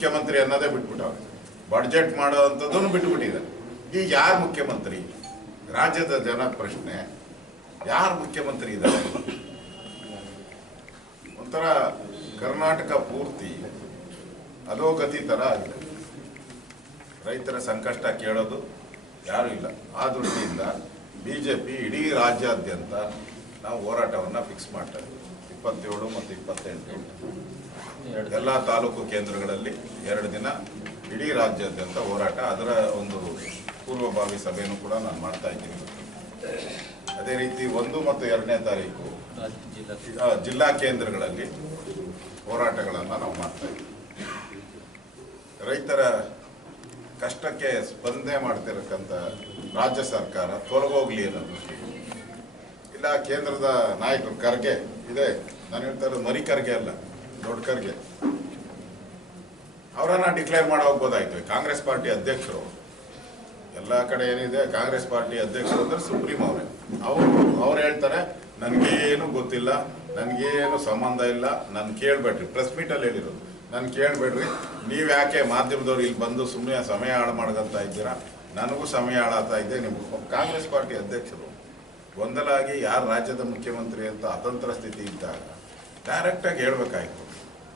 ಮುಖ್ಯಮಂತ್ರಿ ಅನ್ನೋದೇ ಬಿಟ್ಬಿಟ್ಟವ್ರೆ. ಬಡ್ಜೆಟ್ ಮಾಡೋವಂಥದ್ದನ್ನು ಬಿಟ್ಬಿಟ್ಟಿದ್ದಾರೆ. ಈಗ ಯಾರು ಮುಖ್ಯಮಂತ್ರಿ? ರಾಜ್ಯದ ಜನ ಪ್ರಶ್ನೆ, ಯಾರು ಮುಖ್ಯಮಂತ್ರಿ ಇದ್ದಾರೆ? ಒಂಥರ ಕರ್ನಾಟಕ ಪೂರ್ತಿ ಅಧೋಗತಿ ಥರ ಆಗಿದೆ. ರೈತರ ಸಂಕಷ್ಟ ಕೇಳೋದು ಯಾರೂ ಇಲ್ಲ. ಆ ದೃಷ್ಟಿಯಿಂದ ಬಿಜೆಪಿ ಇಡೀ ರಾಜ್ಯಾದ್ಯಂತ ನಾವು ಹೋರಾಟವನ್ನು ಫಿಕ್ಸ್ ಮಾಡ್ತಾ ಇದ್ದೀವಿ. 27 ಮತ್ತು 28 ಎಲ್ಲ ತಾಲೂಕು ಕೇಂದ್ರಗಳಲ್ಲಿ 2 ದಿನ ಇಡೀ ರಾಜ್ಯಾದ್ಯಂತ ಹೋರಾಟ. ಅದರ ಒಂದು ಪೂರ್ವಭಾವಿ ಸಭೆಯನ್ನು ಕೂಡ ನಾನು ಮಾಡ್ತಾ ಇದ್ದೀನಿ. ಅದೇ ರೀತಿ 1 ಮತ್ತು 2ನೇ ತಾರೀಕು ಜಿಲ್ಲಾ ಕೇಂದ್ರಗಳಲ್ಲಿ ಹೋರಾಟಗಳನ್ನು ನಾವು ಮಾಡ್ತಾ ಇದ್ದೀವಿ. ರೈತರ ಕಷ್ಟಕ್ಕೆ ಸ್ಪಂದನೆ ಮಾಡ್ತಿರಕ್ಕಂಥ ರಾಜ್ಯ ಸರ್ಕಾರ ತೊಲಗೋಗ್ಲಿ ಅನ್ನೋ ದೃಷ್ಟಿ ಇಲ್ಲ. ಕೇಂದ್ರದ ನಾಯಕರು ಖರ್ಗೆ ಇದೆ, ನಾನು ಹೇಳ್ತಾ ಇರೋದು ಮರಿ ಖರ್ಗೆ ಅಲ್ಲ, ದೊಡ್ಡ ಖರ್ಗೆ, ಅವರನ್ನ ಡಿಕ್ಲೇರ್ ಮಾಡಿ ಹೋಗ್ಬೋದಾಯ್ತು. ಕಾಂಗ್ರೆಸ್ ಪಾರ್ಟಿ ಅಧ್ಯಕ್ಷರು ಎಲ್ಲ ಕಡೆ ಏನಿದೆ, ಕಾಂಗ್ರೆಸ್ ಪಾರ್ಟಿ ಅಧ್ಯಕ್ಷರು ಅಂದ್ರೆ ಸುಪ್ರೀಂ ಅವರೇ. ಅವ್ರು ಹೇಳ್ತಾರೆ ನನಗೇನು ಗೊತ್ತಿಲ್ಲ, ನನಗೇನು ಸಂಬಂಧ ಇಲ್ಲ, ನಾನು ಕೇಳಬೇಡ್ರಿ. ಪ್ರೆಸ್ ಮೀಟಲ್ಲಿ ಹೇಳಿರೋದು, ನಾನು ಕೇಳಬೇಡ್ರಿ, ನೀವು ಯಾಕೆ ಮಾಧ್ಯಮದವ್ರು ಇಲ್ಲಿ ಬಂದು ಸುಮ್ಮನೆ ಸಮಯ ಹಾಳು ಮಾಡ್ಕೊಂತ ಇದ್ದೀರಾ? ನನಗೂ ಸಮಯ ಹಾಳಾಗ್ತಾ ಇದೆ. ನಿಮ್ಗೆ ಕಾಂಗ್ರೆಸ್ ಪಾರ್ಟಿ ಅಧ್ಯಕ್ಷರು ಗೊಂದಲ ಆಗಿ ಯಾರು ರಾಜ್ಯದ ಮುಖ್ಯಮಂತ್ರಿ ಅಂತ ಅತಂತ್ರ ಸ್ಥಿತಿ ಇದ್ದಾಗ ಡೈರೆಕ್ಟಾಗಿ ಹೇಳ್ಬೇಕಾಯ್ತು.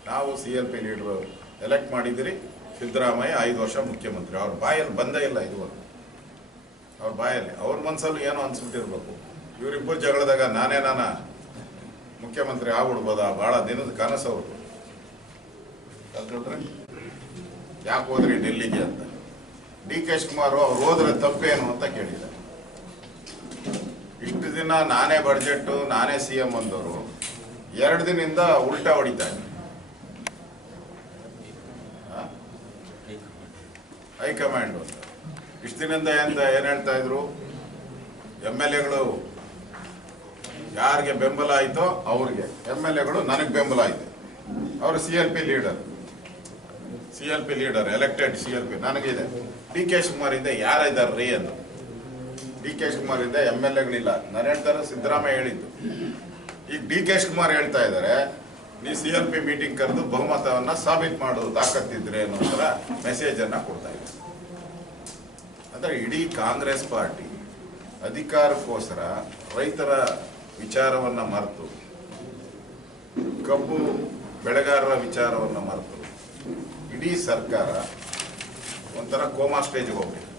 ನಾವು CLP ಲೀಡರ್ ಎಲೆಕ್ಟ್ ಮಾಡಿದಿರಿ, ಸಿದ್ದರಾಮಯ್ಯ 5 ವರ್ಷ ಮುಖ್ಯಮಂತ್ರಿ. ಅವ್ರ ಬಾಯಲ್ಲಿ ಬಂದೇ ಇಲ್ಲ ಇದುವರೆಗೂ. ಅವ್ರ ಬಾಯಲ್ಲಿ ಅವ್ರ ಮನಸ್ಸಲ್ಲೂ ಏನೋ ಅನ್ಸ್ಬಿಟ್ಟಿರ್ಬೇಕು. ಇವರಿಬ್ಬರು ಜಗಳದಾಗ ನಾನ ಮುಖ್ಯಮಂತ್ರಿ ಆಗ್ಬಿಡ್ಬೋದಾ? ಭಾಳ ದಿನದ ಕನಸು ಅವ್ರು. ಯಾಕೆ ಹೋದ್ರಿ ಡೆಲ್ಲಿಗೆ ಅಂತ DK ಶಿವಕುಮಾರ್ ಅವ್ರು ಹೋದ್ರೆ ತಪ್ಪೇನು ಅಂತ ಕೇಳಿದ್ದಾರೆ. ಇಷ್ಟು ದಿನ ನಾನೇ ಬಡ್ಜೆಟ್ಟು, ನಾನೇ CM ಅಂದವರು 2 ದಿನದಿಂದ ಉಲ್ಟಾ ಹೊಡಿತಾ ಇದ್ದಾರೆ. ಹೈಕಮಾಂಡ್ ಅಂತ ಇಷ್ಟು ದಿನದಿಂದ ಏನ್ ಹೇಳ್ತಾ ಇದ್ರು? MLAಗಳು ಯಾರಿಗೆ ಬೆಂಬಲ ಆಯ್ತೋ ಅವ್ರಿಗೆ, MLAಗಳು ನನಗೆ ಬೆಂಬಲ ಆಯ್ತು. ಅವರು CLP ಲೀಡರ್ ಎಲೆಕ್ಟೆಡ್ CLP ನನಗಿದೆ. DK ಶಿವಕುಮಾರ್ ಇಂದ ಯಾರಿದ್ದಾರ್ರೀ ಅಂತ. DK ಶಿವಕುಮಾರ್ ಇಂದ MLAಗಳಿಲ್ಲ. ನಾನು ಹೇಳ್ತಾರೆ ಸಿದ್ದರಾಮಯ್ಯ ಹೇಳಿದ್ದು. ಈಗ DK ಶಿವಕುಮಾರ್ ಹೇಳ್ತಾ ಇದ್ದಾರೆ, ನೀವು CLP ಮೀಟಿಂಗ್ ಕರೆದು ಬಹುಮತವನ್ನ ಸಾಬೀತು ಮಾಡೋದು ತಾಕತ್ತಿದ್ರೆ ಅನ್ನೋ ಥರ ಮೆಸೇಜ್ ಅನ್ನ ಕೊಡ್ತಾ ಇದ್ದಾರೆ. ಅಂದ್ರೆ ಇಡೀ ಕಾಂಗ್ರೆಸ್ ಪಾರ್ಟಿ ಅಧಿಕಾರಕ್ಕೋಸ್ಕರ ರೈತರ ವಿಚಾರವನ್ನ ಮರೆತು, ಕಬ್ಬು ಬೆಳೆಗಾರರ ವಿಚಾರವನ್ನ ಮರೆತು ಇಡೀ ಸರ್ಕಾರ ಒಂಥರ ಕೋಮಾ ಸ್ಟೇಜ್ಗೆ ಹೋಗ್ಬೇಕು.